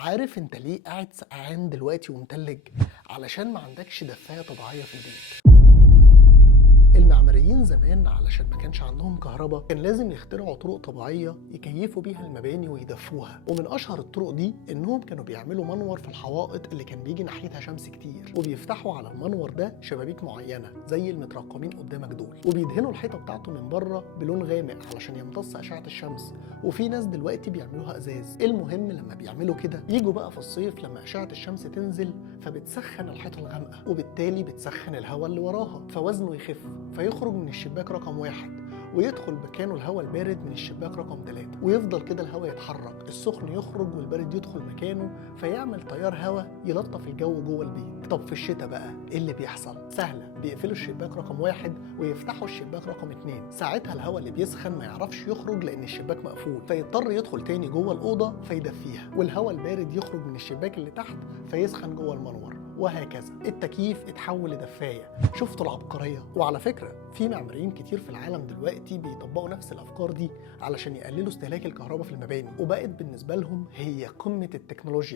عارف انت ليه قاعد سقعان دلوقتي ومتلج؟ علشان ما عندكش دفاية طبيعية في البيت. المعماريين زمان علشان ما كانش عندهم كهرباء كان لازم يخترعوا طرق طبيعية يكيفوا بيها المباني ويدفوها، ومن اشهر الطرق دي انهم كانوا بيعملوا منور في الحوائط اللي كان بيجي ناحيتها شمس كتير، وبيفتحوا على المنور ده شبابيك معينة زي المترقمين قدامك دول، وبيدهنوا الحيطة بتاعته من بره بلون غامق علشان يمتص اشعة الشمس. وفي ناس دلوقتي بيعملوها ازاز. المهم لما بيعملوا كده يجوا بقى في الصيف لما اشعة الشمس تنزل فبتسخن الحيطة الغامقة، وبالتالي بتسخن الهواء اللي وراها فوزنه يخف، فيخرج من الشباك رقم 1 ويدخل مكانه الهواء البارد من الشباك رقم 3، ويفضل كده الهواء يتحرك، السخن يخرج والبارد يدخل مكانه، فيعمل تيار هواء يلطف الجو جوه البيت. طب في الشتاء بقى ايه اللي بيحصل؟ سهله، بيقفلوا الشباك رقم 1 ويفتحوا الشباك رقم 2. ساعتها الهواء اللي بيسخن ما يعرفش يخرج لان الشباك مقفول، فيضطر يدخل تاني جوه الاوضه فيدفيها، والهواء البارد يخرج من الشباك اللي تحت فيسخن جوه المنور، وهكذا. التكييف اتحول لدفاية. شفتوا العبقرية؟ وعلى فكرة في معماريين كتير في العالم دلوقتي بيطبقوا نفس الأفكار دي علشان يقللوا استهلاك الكهرباء في المباني، وبقت بالنسبة لهم هي قمة التكنولوجيا.